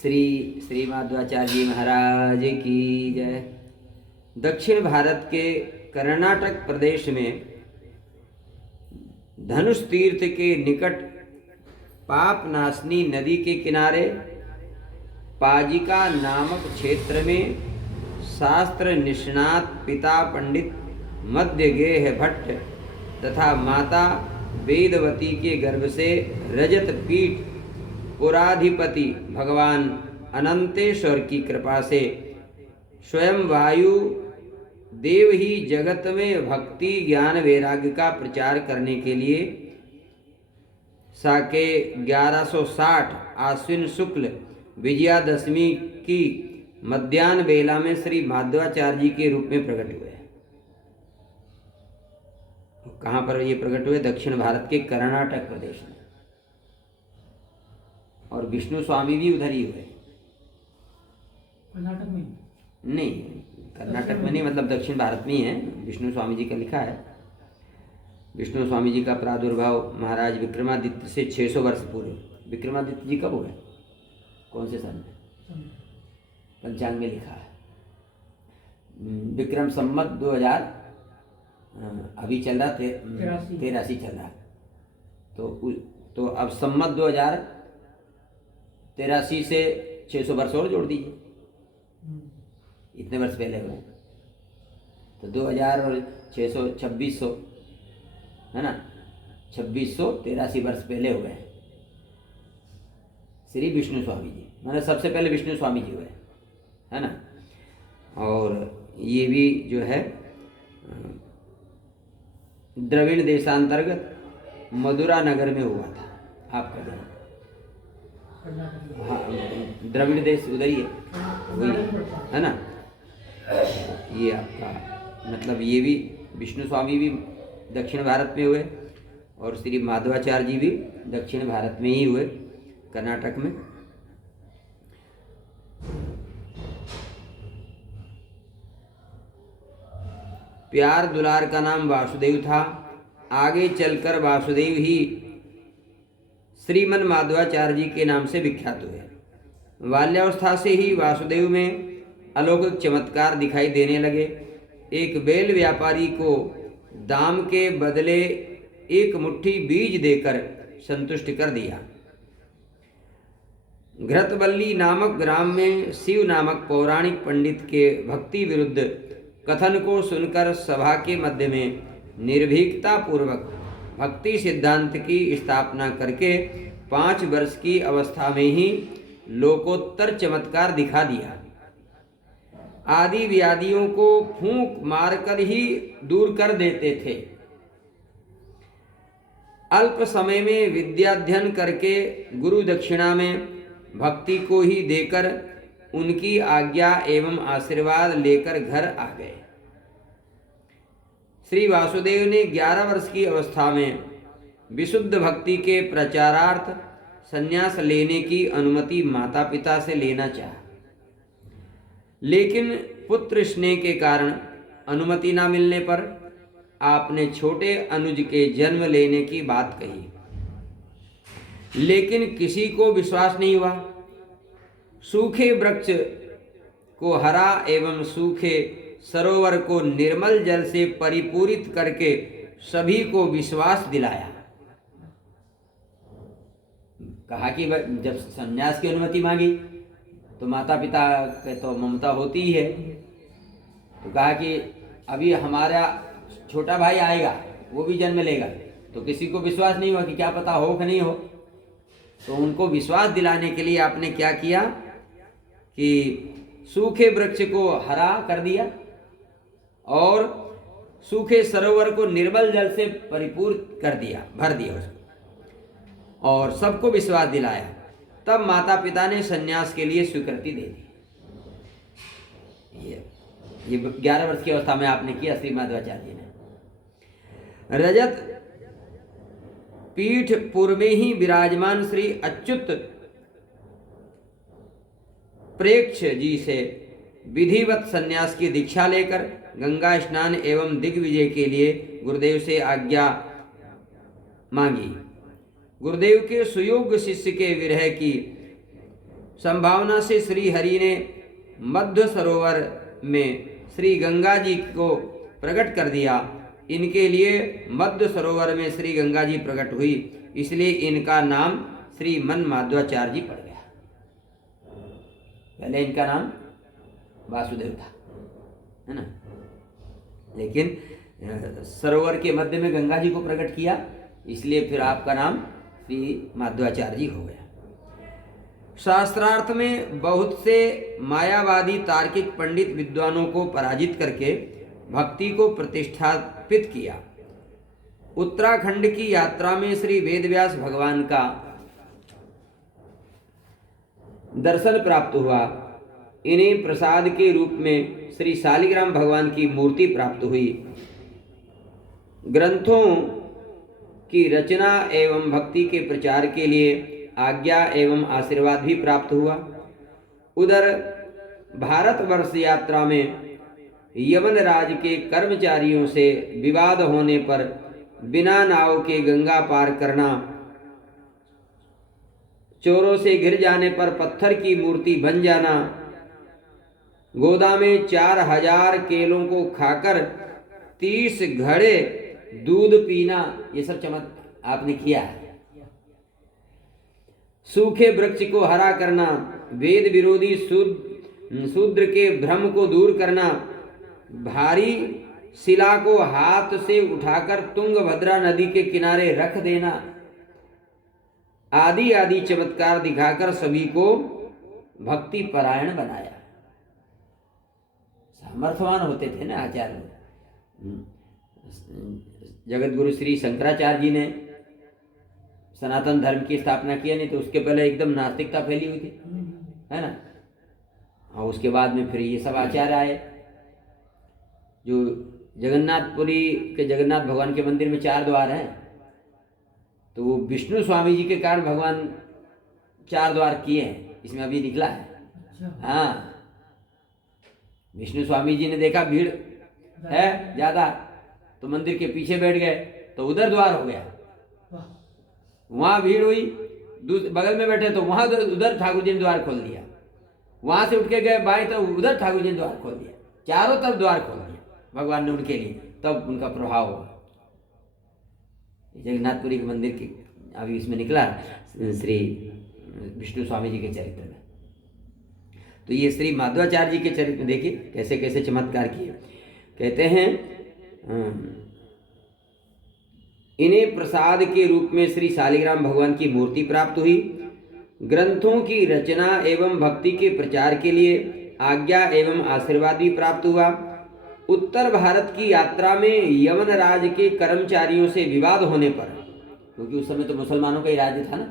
श्री माधवाचार्य जी महाराज की जय। दक्षिण भारत के कर्नाटक प्रदेश में धनुष तीर्थ के निकट पापनासनी नदी के किनारे पाजिका नामक क्षेत्र में शास्त्र निष्णात पिता पंडित मध्यगेह भट्ट तथा माता वेदवती के गर्भ से रजत पीठ पुराधिपति भगवान अनंतेश्वर की कृपा से स्वयं वायु देव ही जगत में भक्ति ज्ञान वैराग्य का प्रचार करने के लिए साके 1160 आश्विन शुक्ल विजयादशमी की मध्यान्ह बेला में श्री माधवाचार्य जी के रूप में प्रकट हुए। कहाँ पर ये प्रकट हुए? दक्षिण भारत के कर्नाटक प्रदेश में। और विष्णु स्वामी भी उधर ही हुए। कर्नाटक में नहीं, कर्नाटक में नहीं, मतलब दक्षिण भारत में ही है। विष्णु स्वामी जी का लिखा है। विष्णु स्वामी जी का प्रादुर्भाव महाराज विक्रमादित्य से 600 वर्ष पूर्व। विक्रमादित्य जी कब हुए? कौन से सन में? पंचांग में लिखा है। विक्रम संवत 2000 अभी चल रहा 83 चल रहा। तो अब संवत 2083 से 600 वर्ष और जोड़ दीजिए, इतने वर्ष पहले हुए। तो 2000 और 600 2600 है ना, 2683 वर्ष पहले हुए हैं श्री विष्णु स्वामी जी। मतलब सबसे पहले विष्णु स्वामी जी हुए, है ना। और ये भी जो है द्रविड़ देशांतर्गत मदुरा नगर में हुआ था आपका जन्म। हाँ, द्रविड़ देश उधर ही है, वही है ना। ये आपका मतलब ये भी विष्णु स्वामी भी दक्षिण भारत में हुए और श्री माधवाचार्य जी भी दक्षिण भारत में ही हुए, कर्नाटक में। प्यार दुलार का नाम वासुदेव था। आगे चलकर वासुदेव ही श्रीमन माधवाचार्य जी के नाम से विख्यात हुए। बाल्यावस्था से ही वासुदेव में अलौकिक चमत्कार दिखाई देने लगे। एक बेल व्यापारी को दाम के बदले एक मुट्ठी बीज देकर संतुष्ट कर दिया। घृतवल्ली नामक ग्राम में शिव नामक पौराणिक पंडित के भक्ति विरुद्ध कथन को सुनकर सभा के मध्य में निर्भीकता पूर्वक भक्ति सिद्धांत की स्थापना करके 5 वर्ष की अवस्था में ही लोकोत्तर चमत्कार दिखा दिया। आदि व्याधियों को फूंक मारकर ही दूर कर देते थे। अल्प समय में विद्याध्ययन करके गुरु दक्षिणा में भक्ति को ही देकर उनकी आज्ञा एवं आशीर्वाद लेकर घर आ गए। श्री वासुदेव ने 11 वर्ष की अवस्था में विशुद्ध भक्ति के प्रचारार्थ संन्यास लेने की अनुमति माता पिता से लेना चाहा, लेकिन पुत्र स्नेह के कारण अनुमति न मिलने पर आपने छोटे अनुज के जन्म लेने की बात कही, लेकिन किसी को विश्वास नहीं हुआ। सूखे वृक्ष को हरा एवं सूखे सरोवर को निर्मल जल से परिपूरित करके सभी को विश्वास दिलाया। कहा कि जब संन्यास की अनुमति मांगी तो माता पिता के तो ममता होती ही है। तो कहा कि अभी हमारा छोटा भाई आएगा, वो भी जन्म लेगा, तो किसी को विश्वास नहीं हुआ कि क्या पता हो कि नहीं हो। तो उनको विश्वास दिलाने के लिए आपने क्या किया कि सूखे वृक्ष को हरा कर दिया और सूखे सरोवर को निर्मल जल से परिपूर्ण कर दिया, भर दिया उसको, और सबको विश्वास दिलाया। तब माता पिता ने सन्यास के लिए स्वीकृति दे दी। ये 11 वर्ष की अवस्था में आपने किया श्री माधवाचार्य जी ने। रजत पीठपुर में ही विराजमान श्री अच्युत प्रेक्ष जी से विधिवत सन्यास की दीक्षा लेकर गंगा स्नान एवं दिग्विजय के लिए गुरुदेव से आज्ञा मांगी। गुरुदेव के सुयोग्य शिष्य के विरह की संभावना से श्री हरि ने मध्य सरोवर में श्री गंगा जी को प्रकट कर दिया। इनके लिए मध्य सरोवर में श्री गंगा जी प्रकट हुई, इसलिए इनका नाम श्री मन माधवाचार्य जी पड़ गया। पहले इनका नाम वासुदेव था, है ना, लेकिन सरोवर के मध्य में गंगा जी को प्रकट किया, इसलिए फिर आपका नाम श्री माधवाचार्य जी हो गया। शास्त्रार्थ में बहुत से मायावादी तार्किक पंडित विद्वानों को पराजित करके भक्ति को प्रतिष्ठापित किया। उत्तराखंड की यात्रा में श्री वेदव्यास भगवान का दर्शन प्राप्त हुआ। इन्हें प्रसाद के रूप में श्री शालिग्राम भगवान की मूर्ति प्राप्त हुई। ग्रंथों की रचना एवं भक्ति के प्रचार के लिए आज्ञा एवं आशीर्वाद भी प्राप्त हुआ। उधर भारतवर्ष यात्रा में यवन राज के कर्मचारियों से विवाद होने पर बिना नाव के गंगा पार करना, चोरों से घिर जाने पर पत्थर की मूर्ति बन जाना, गोदा में 4000 केलों को खाकर 30 घड़े दूध पीना, ये सब चमत्कार आपने किया है। सूखे वृक्ष को हरा करना, वेद विरोधी शूद्र के भ्रम को दूर करना, भारी शिला को हाथ से उठाकर तुंगभद्रा नदी के किनारे रख देना, आदि आदि चमत्कार दिखाकर सभी को भक्ति परायण बनाया। सामर्थ्यवान होते थे ना आचार्य। जगत गुरु श्री शंकराचार्य जी ने सनातन धर्म की स्थापना किया, नहीं तो उसके पहले एकदम नास्तिकता फैली हुई थी, है ना। और उसके बाद में फिर ये सब आचार्य आए। जो जगन्नाथपुरी के जगन्नाथ भगवान के मंदिर में 4 द्वार हैं, तो वो विष्णु स्वामी जी के कारण भगवान 4 द्वार किए हैं, इसमें अभी निकला है। हाँ, विष्णु स्वामी जी ने देखा भीड़ है ज्यादा, तो मंदिर के पीछे बैठ गए, तो उधर द्वार हो गया। वहां भीड़ हुई, बगल में बैठे तो वहां उधर ठाकुर जी ने द्वार खोल दिया। वहां से उठ के गए बाएं तो उधर ठाकुर जी ने द्वार खोल दिया। चारों तरफ द्वार खोल दिया भगवान ने उनके लिए, तब उनका प्रभाव हुआ। जगन्नाथपुरी के मंदिर की अभी इसमें निकला श्री विष्णु स्वामी जी के चरित्र में। तो ये श्री माधवाचार्य जी के चरित्र में देखिए कैसे कैसे चमत्कार किए। कहते हैं इन्हें प्रसाद के रूप में श्री शालिग्राम भगवान की मूर्ति प्राप्त हुई। ग्रंथों की रचना एवं भक्ति के प्रचार के लिए आज्ञा एवं आशीर्वाद भी प्राप्त हुआ। उत्तर भारत की यात्रा में यवन राज के कर्मचारियों से विवाद होने पर, क्योंकि उस समय तो मुसलमानों का ही राज्य था ना,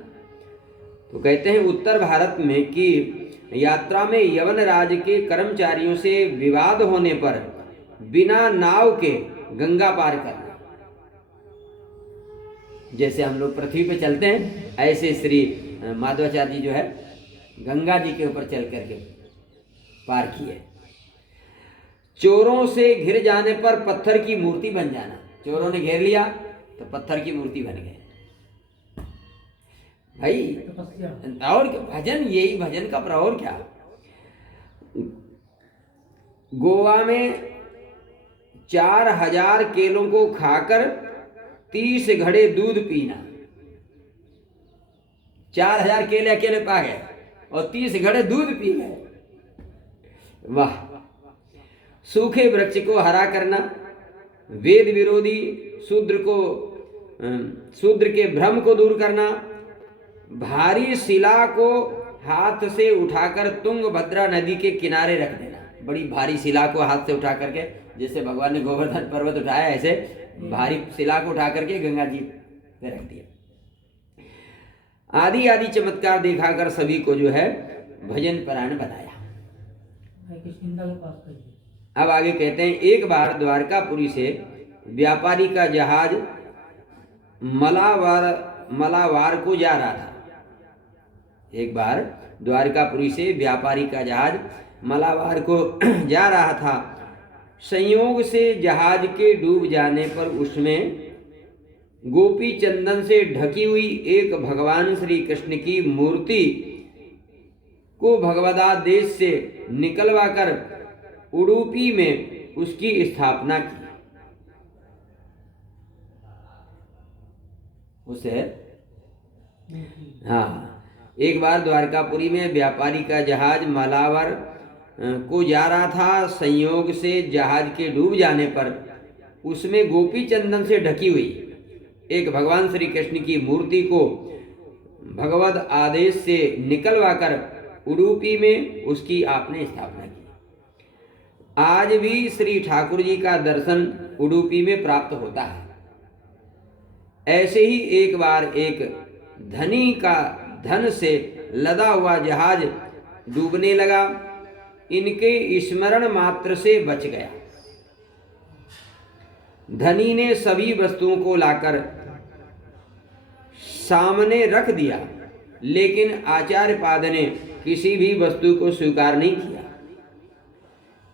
तो कहते हैं उत्तर भारत में की यात्रा में यवन राज के कर्मचारियों से विवाद होने पर बिना नाव के गंगा पार करना। जैसे हम लोग पृथ्वी पे चलते हैं, ऐसे श्री माधवाचार्य जी जो है गंगा जी के ऊपर चल करके पार किए। चोरों से घिर जाने पर पत्थर की मूर्ति बन जाना, चोरों ने घेर लिया तो पत्थर की मूर्ति बन गए। भाई और भजन, यही भजन का प्रभाव क्या। गोवा में 4000 केलों को खाकर 30 घड़े दूध पीना। 4000 केले अकेले पा गए और 30 घड़े दूध पी गए। वाह। सूखे वृक्ष को हरा करना, वेद विरोधी शूद्र के भ्रम को दूर करना, भारी शिला को हाथ से उठाकर तुंगभद्रा नदी के किनारे रख देना। बड़ी भारी शिला को हाथ से उठा करके, जैसे भगवान ने गोवर्धन पर्वत उठाया, ऐसे भारी शिला को उठा करके गंगा जी पे रख दिया। आदि आदि चमत्कार दिखाकर सभी को जो है भजन परायण बनाया। अब आगे कहते हैं, एक बार द्वारकापुरी से व्यापारी का जहाज मलावार को जा रहा था। एक बार द्वारकापुरी से व्यापारी का जहाज मलावार को जा रहा था। संयोग से जहाज के डूब जाने पर उसमें गोपी चंदन से ढकी हुई एक भगवान श्री कृष्ण की मूर्ति को भगवदादेश से निकलवा कर उडुपी में उसकी स्थापना की। उसे हाँ, एक बार द्वारकापुरी में व्यापारी का जहाज मालावर को जा रहा था। संयोग से जहाज के डूब जाने पर उसमें गोपी चंदन से ढकी हुई एक भगवान श्री कृष्ण की मूर्ति को भगवद आदेश से निकलवाकर उडुपी में उसकी आपने स्थापना की। आज भी श्री ठाकुर जी का दर्शन उडुपी में प्राप्त होता है। ऐसे ही एक बार एक धनी का धन से लदा हुआ जहाज डूबने लगा। इनके स्मरण मात्र से बच गया। धनी ने सभी वस्तुओं को लाकर सामने रख दिया, लेकिन आचार्य पाद ने किसी भी वस्तु को स्वीकार नहीं किया।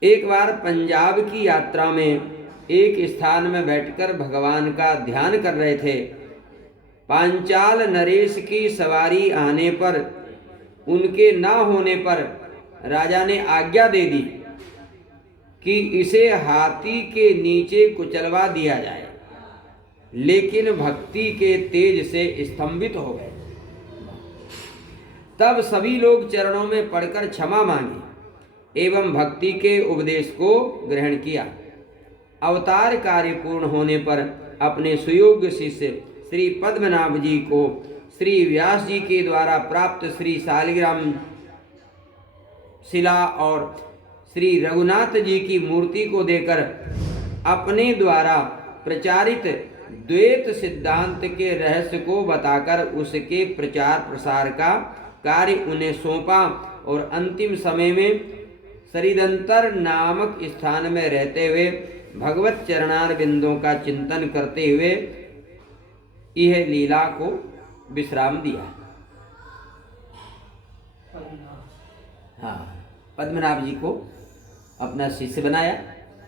एक बार पंजाब की यात्रा में एक स्थान में बैठकर भगवान का ध्यान कर रहे थे। पांचाल नरेश की सवारी आने पर, उनके ना होने पर राजा ने आज्ञा दे दी कि इसे हाथी के नीचे कुचलवा दिया जाए, लेकिन भक्ति के तेज से स्तंभित हो गए। तब सभी लोग चरणों में पड़कर क्षमा मांगी एवं भक्ति के उपदेश को ग्रहण किया। अवतार कार्य पूर्ण होने पर अपने सुयोग्य शिष्य श्री पद्मनाभ जी को श्री व्यास जी के द्वारा प्राप्त श्री शालिग्राम शिला और श्री रघुनाथ जी की मूर्ति को देकर अपने द्वारा प्रचारित द्वैत सिद्धांत के रहस्य को बताकर उसके प्रचार प्रसार का कार्य उन्हें सौंपा और अंतिम समय में सरिदंतर नामक स्थान में रहते हुए भगवत चरणार बिंदों का चिंतन करते हुए यह लीला को विश्राम दिया। हाँ, पद्मनाभ जी को अपना शिष्य बनाया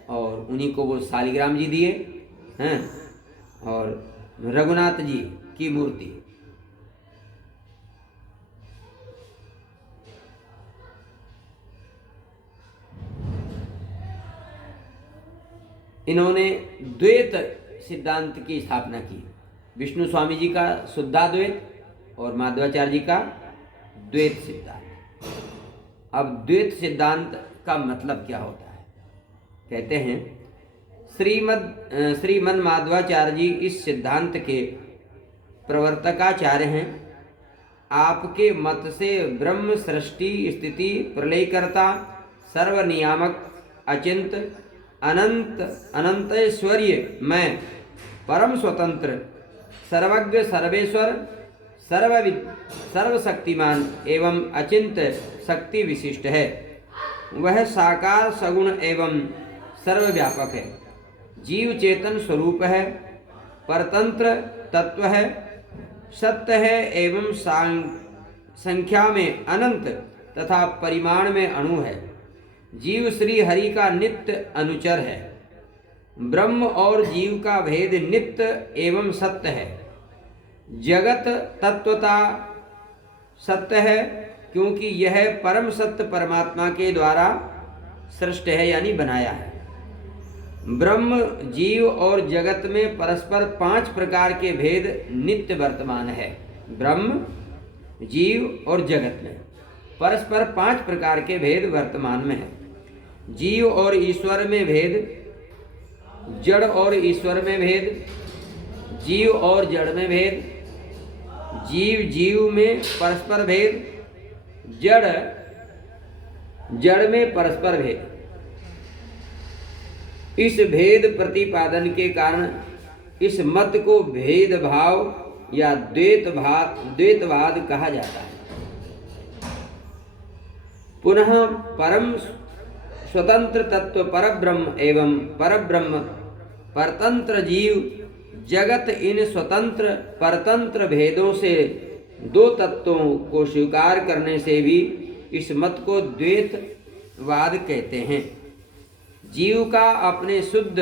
और उन्हीं को वो शालिग्राम जी दिए हैं और रघुनाथ जी की मूर्ति। इन्होंने द्वैत सिद्धांत की स्थापना की। विष्णु स्वामी जी का शुद्धाद्वैत और माधवाचार्य जी का द्वैत सिद्धांत। अब द्वैत सिद्धांत का मतलब क्या होता है? कहते हैं श्रीमद माधवाचार्य जी इस सिद्धांत के प्रवर्तकाचार्य हैं। आपके मत से ब्रह्म सृष्टि स्थिति प्रलयकर्ता सर्वनियामक अचिंत अनंत ऐश्वर्य में परम स्वतंत्र सर्वज्ञ सर्वेश्वर सर्वशक्तिमान एवं अचिंत शक्ति विशिष्ट है। वह साकार सगुण एवं सर्वव्यापक है, जीव चेतन स्वरूप है, परतंत्र तत्व है, सत्य है एवं संख्या में अनंत तथा परिमाण में अणु है। जीव श्री हरि का नित्य अनुचर है। ब्रह्म और जीव का भेद नित्य एवं सत्य है। जगत तत्वता सत्य है, क्योंकि यह परम सत्य परमात्मा के द्वारा सृष्ट है यानी बनाया है। ब्रह्म जीव और जगत में परस्पर 5 प्रकार के भेद नित्य वर्तमान है। ब्रह्म जीव और जगत में परस्पर 5 प्रकार के भेद वर्तमान में है। जीव और ईश्वर में भेद, जड़ और ईश्वर में भेद, जीव और जड़ में भेद, जीव में परस्पर भेद, जड़ में परस्पर भेद। इस भेद प्रतिपादन के कारण इस मत को भेदभाव या द्वैतवाद कहा जाता है। पुनः परम स्वतंत्र तत्व परब्रह्म एवं परब्रह्म परतंत्र जीव जगत, इन स्वतंत्र परतंत्र भेदों से 2 तत्वों को स्वीकार करने से भी इस मत को द्वैतवाद कहते हैं। जीव का अपने शुद्ध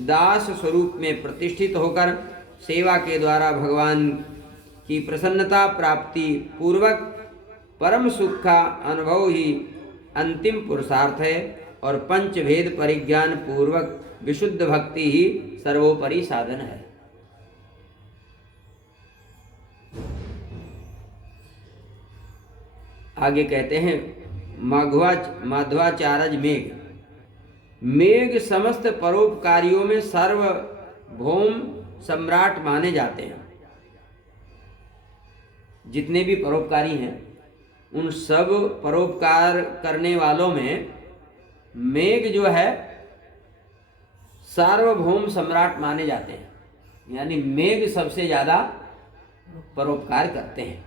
दास स्वरूप में प्रतिष्ठित होकर सेवा के द्वारा भगवान की प्रसन्नता प्राप्ति पूर्वक परम सुख का अनुभव ही अंतिम पुरुषार्थ है और पंच भेद परिज्ञान पूर्वक विशुद्ध भक्ति ही सर्वोपरि साधन है। आगे कहते हैं माध्वाचार्य मेघ समस्त परोपकारियों में सार्वभौम सम्राट माने जाते हैं। जितने भी परोपकारी हैं उन सब परोपकार करने वालों में मेघ जो है सार्वभौम सम्राट माने जाते हैं, यानी मेघ सबसे ज्यादा परोपकार करते हैं।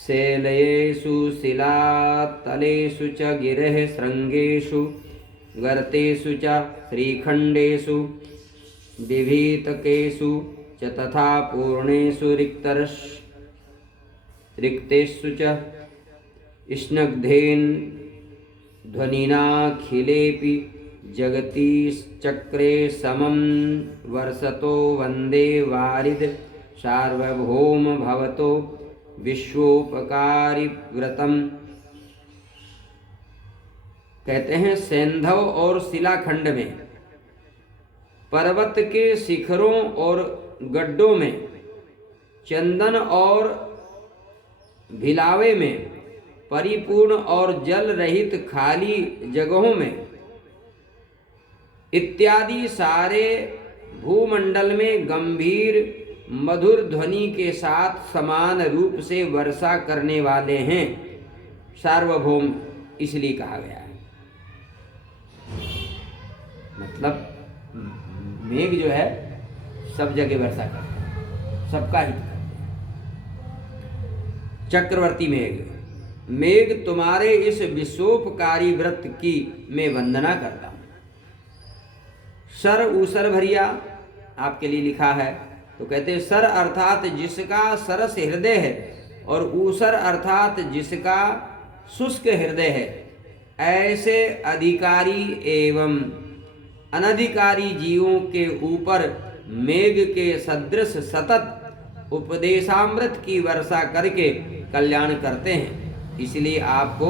शैलेषु शिलातलेषु च गिरेः शृंगेषु गर्तेषु च श्रीखंडेषु विभीतकेषु च तथा पूर्णेषु रिक्तेषु च स्नग्धेन ध्वनिनाखिलेऽपि जगति चक्रे समं वर्षतो वन्दे वारिद सार्वभौम भवतो विश्वोपकारी व्रतम। कहते हैं सैंधव और शिलाखंड में, पर्वत के शिखरों और गड्ढों में, चंदन और भिलावे में, परिपूर्ण और जल रहित खाली जगहों में इत्यादि सारे भूमंडल में गंभीर मधुर ध्वनि के साथ समान रूप से वर्षा करने वाले हैं। सार्वभौम इसलिए कहा गया है, मतलब मेघ जो है सब जगह वर्षा करता है, सबका हित करता है। चक्रवर्ती मेघ तुम्हारे इस विश्वोपकारी व्रत की मैं वंदना करता हूं। सर ऊसर भरिया आपके लिए लिखा है, तो कहते हैं सर अर्थात जिसका सरस हृदय है और ऊसर अर्थात जिसका शुष्क हृदय है, ऐसे अधिकारी एवं अनधिकारी जीवों के ऊपर मेघ के सदृश सतत उपदेशामृत की वर्षा करके कल्याण करते हैं, इसलिए आपको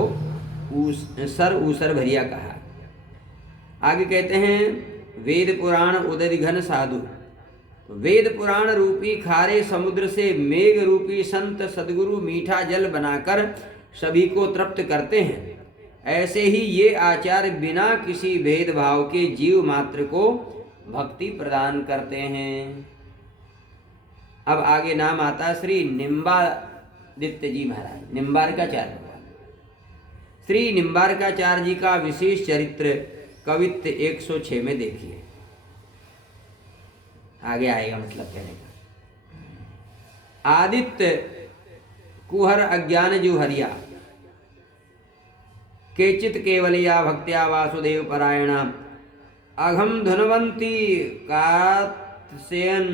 सर ऊसर भरिया कहा। आगे कहते हैं वेद पुराण उदय घन साधु। वेद पुराण रूपी खारे समुद्र से मेघ रूपी संत सदगुरु मीठा जल बनाकर सभी को तृप्त करते हैं, ऐसे ही ये आचार्य बिना किसी भेदभाव के जीव मात्र को भक्ति प्रदान करते हैं। अब आगे नाम आता श्री निम्बादित्य जी महाराज, निम्बारकाचार्य भगवान। श्री निम्बारकाचार्य जी का विशेष चरित्र कवित्त 106 में देखिए, आगे आएगा मतलब कहने का। आदित्य कुहर अज्ञान जो हरिया केचित केवलिया भक्त्या वासुदेव परायणा अघम धनवंती कात्स्यन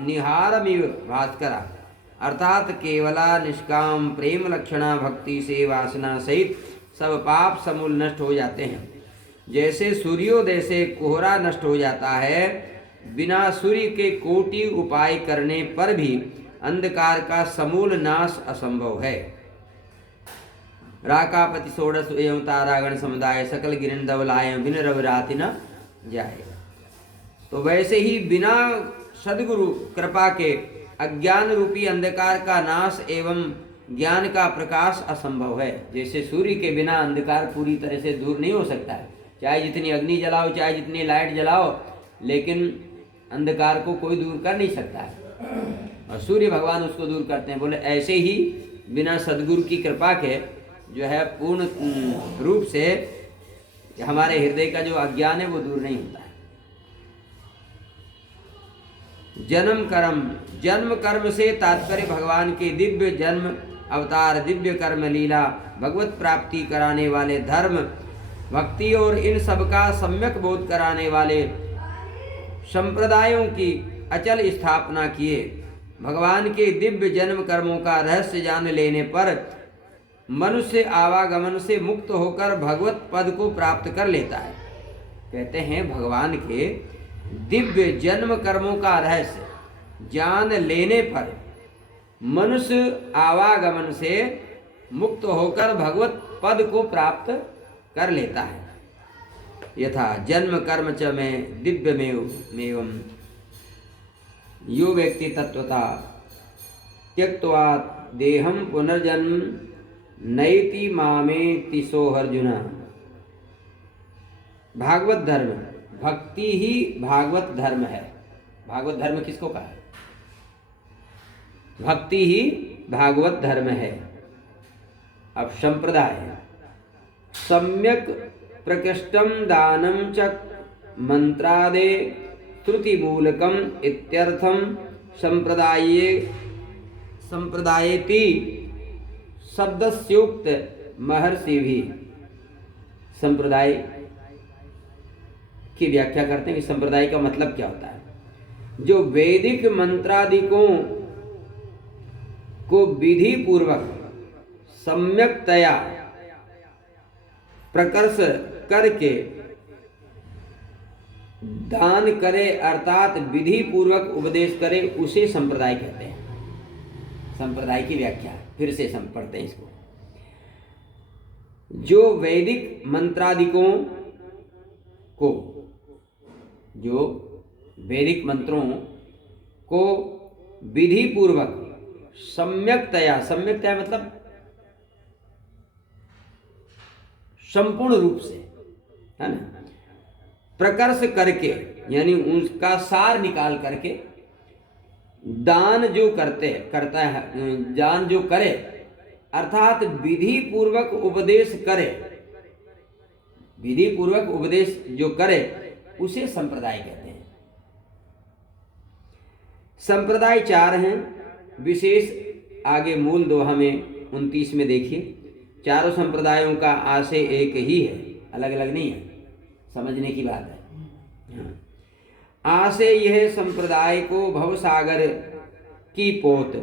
निहारमिव भास्करा। अर्थात केवला निष्काम प्रेम लक्षणा भक्ति से वासना सहित सब पाप समूल नष्ट हो जाते हैं। जैसे सूर्योदय से कोहरा नष्ट हो जाता है, बिना सूर्य के कोटि उपाय करने पर भी अंधकार का समूल नाश असंभव है। राकापति षोडश एवं तारागण समुदाय सकल गिरिन धवलाय बिन रव राति न जाए। तो वैसे ही बिना सदगुरु कृपा के अज्ञान रूपी अंधकार का नाश एवं ज्ञान का प्रकाश असंभव है। जैसे सूर्य के बिना अंधकार पूरी तरह से दूर नहीं हो सकता है, चाहे जितनी अग्नि जलाओ, चाहे जितनी लाइट जलाओ, लेकिन अंधकार को कोई दूर कर नहीं सकता है, और सूर्य भगवान उसको दूर करते हैं। बोले ऐसे ही बिना सदगुरु की कृपा के जो है पूर्ण रूप से हमारे हृदय का जो अज्ञान है वो दूर नहीं होता है। जन्म कर्म से तात्पर्य भगवान के दिव्य जन्म अवतार, दिव्य कर्म लीला, भगवत प्राप्ति कराने वाले धर्म, भक्ति और इन सब का सम्यक बोध कराने वाले संप्रदायों की अचल स्थापना किए। भगवान के दिव्य जन्म कर्मों का रहस्य जान लेने पर मनुष्य आवागमन से मुक्त होकर भगवत पद को प्राप्त कर लेता है। कहते हैं भगवान के दिव्य जन्म कर्मों का रहस्य जान लेने पर मनुष्य आवागमन से मुक्त होकर भगवत पद को प्राप्त कर लेता है। यथा जन्म कर्म च में दिव्यमेवं यो व्यक्ति तत्वता त्यक्त्वा देहं पुनर्जन्म नैति मामेति सोऽर्जुन। भागवत धर्म, भक्ति ही भागवत धर्म है। भागवत धर्म किसको कहा है? भक्ति ही भागवत धर्म है। अब संप्रदाय है। सम्यक प्रकृष्टम दानम च मंत्रादे श्रुति मूलकम इत्यर्थम संप्रदायेति शब्दस्योक्त महर्षि भी। संप्रदाय की व्याख्या करते हैं कि संप्रदाय का मतलब क्या होता है। जो वैदिक मंत्रादिकों को विधि पूर्वक सम्यकतया प्रकर्ष करके दान करे अर्थात विधि पूर्वक उपदेश करे, उसे संप्रदाय कहते हैं। संप्रदाय की व्याख्या फिर से पढ़ते हैं इसको। जो वैदिक मंत्रादिकों को, जो वैदिक मंत्रों को विधि पूर्वक सम्यकतया मतलब संपूर्ण रूप से, है ना, प्रकर्ष करके यानी उसका सार निकाल करके दान जो करता है, दान जो करे अर्थात विधि पूर्वक उपदेश करे, विधि पूर्वक उपदेश जो करे उसे संप्रदाय कहते हैं। संप्रदाय 4 हैं विशेष। आगे मूल दोहा में 29 में देखिए, चारों संप्रदायों का आशय एक ही है, अलग अलग नहीं है, समझने की बात है। आशय यह संप्रदाय को भवसागर की पोत,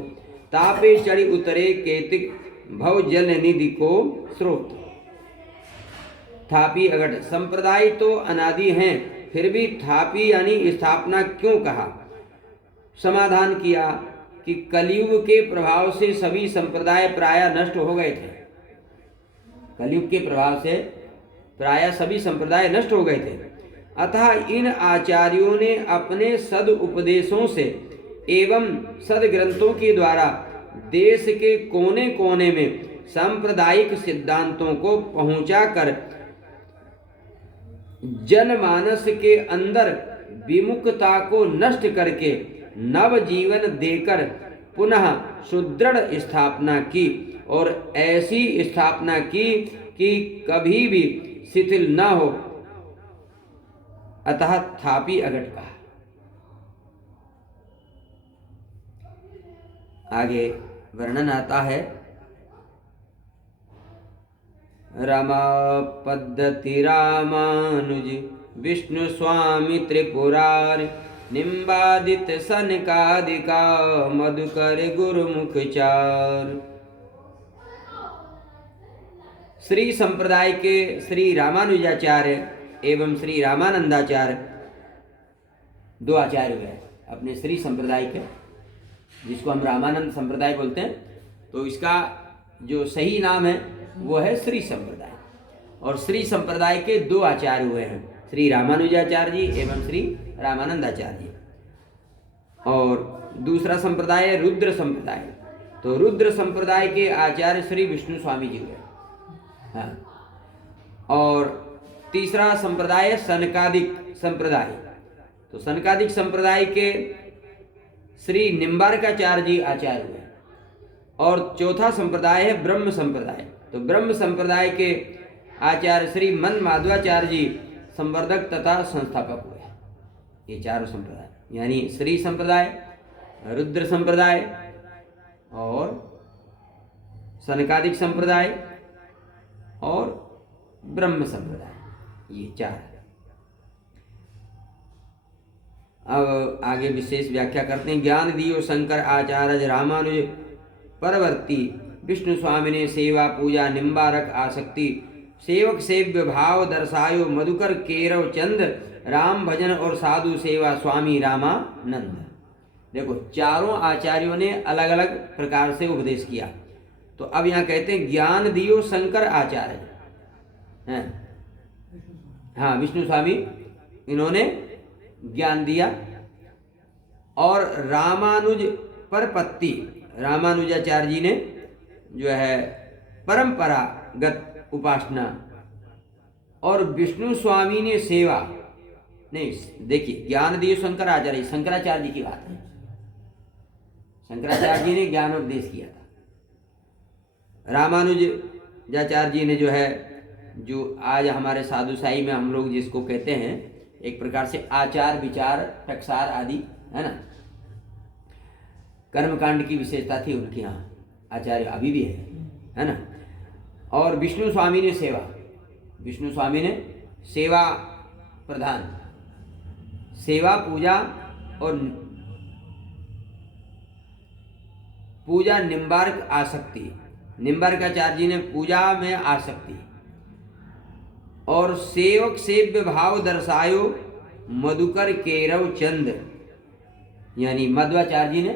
तापे चढ़ी उतरे केतिक भव जल निधि को स्रोत। थापी अगट, संप्रदाय तो अनादि हैं, फिर भी थापी यानी स्थापना क्यों कहा? समाधान किया कि कलयुग के प्रभाव से सभी संप्रदाय प्रायः नष्ट हो गए थे। कलयुग के प्रभाव से प्रायः सभी संप्रदाय नष्ट हो गए थे। अतः इन आचार्यों ने अपने सद उपदेशों से एवं सद ग्रंथों के द्वारा देश के कोने कोने में सांप्रदायिक सिद्धांतों को पहुंचाकर जनमानस के अंदर विमुखता को नष्ट करके नव जीवन देकर पुनः सुदृढ़ स्थापना की, और ऐसी स्थापना की कि कभी भी शिथिल न हो। अतः थापी अगट कहा। आगे वर्णन आता है, रमा पद्धति रामानुज विष्णु स्वामी त्रिपुरार निम्बादित सनकादिका मधुकर गुरुमुखचार। श्री संप्रदाय के श्री रामानुजाचार्य एवं श्री रामानंदाचार्य दो आचार्य हुए अपने श्री संप्रदाय के, जिसको हम रामानंद संप्रदाय बोलते हैं। तो इसका जो सही नाम है वो है श्री संप्रदाय। और श्री संप्रदाय के 2 आचार्य हुए हैं, श्री रामानुजाचार्य जी एवं श्री रामानंदाचार्य जी। और दूसरा संप्रदाय है रुद्र संप्रदाय। तो रुद्र संप्रदाय के आचार्य श्री विष्णु स्वामी जी हुए। हाँ। और तीसरा संप्रदाय है सनकादिक संप्रदाय। तो सनकादिक संप्रदाय के श्री निम्बारकाचार्य जी आचार्य हुए। और चौथा संप्रदाय है ब्रह्म संप्रदाय। तो ब्रह्म संप्रदाय के आचार्य श्री मन माधवाचार्य जी संवर्धक तथा संस्थापक हुए। ये चारों संप्रदाय यानी श्री संप्रदाय, रुद्र संप्रदाय और सनकादिक संप्रदाय और ब्रह्म संप्रदाय, ये 4 है। अब आगे विशेष व्याख्या करते हैं। ज्ञान दियो शंकर आचार्य रामानुज परवर्ती विष्णु स्वामी ने सेवा पूजा निम्बारक आसक्ति सेवक सेव्य भाव दर्शायो मधुकर केरव चंद राम भजन और साधु सेवा स्वामी रामानंद। देखो चारों आचार्यों ने अलग अलग प्रकार से उपदेश किया। तो अब यहाँ कहते हैं ज्ञान दियो शंकर आचार्य हैं। हाँ, विष्णु स्वामी इन्होंने ज्ञान दिया। और रामानुज परपत्ति, रामानुजाचार्य जी ने जो है परंपरागत उपासना, और विष्णु स्वामी ने सेवा। नहीं, देखिए ज्ञान दिए शंकराचार्य, शंकराचार्य जी की बात है। शंकराचार्य जी ने ज्ञान उपदेश किया था। रामानुजाचार्य जी ने जो है, जो आज हमारे साधुशाही में हम लोग जिसको कहते हैं एक प्रकार से आचार विचार टकसार आदि, है ना, कर्मकांड की विशेषता थी उनके यहाँ, आचार्य अभी भी है ना। और विष्णु स्वामी ने सेवा, विष्णु स्वामी ने सेवा प्रधान, सेवा पूजा और पूजा निम्बार्क आसक्ति, निम्बार्काचार्य जी ने पूजा में आसक्ति, और सेवक सेव्य भाव दर्शायो मधुकर केरव चंद, यानी मध्वाचार्य जी ने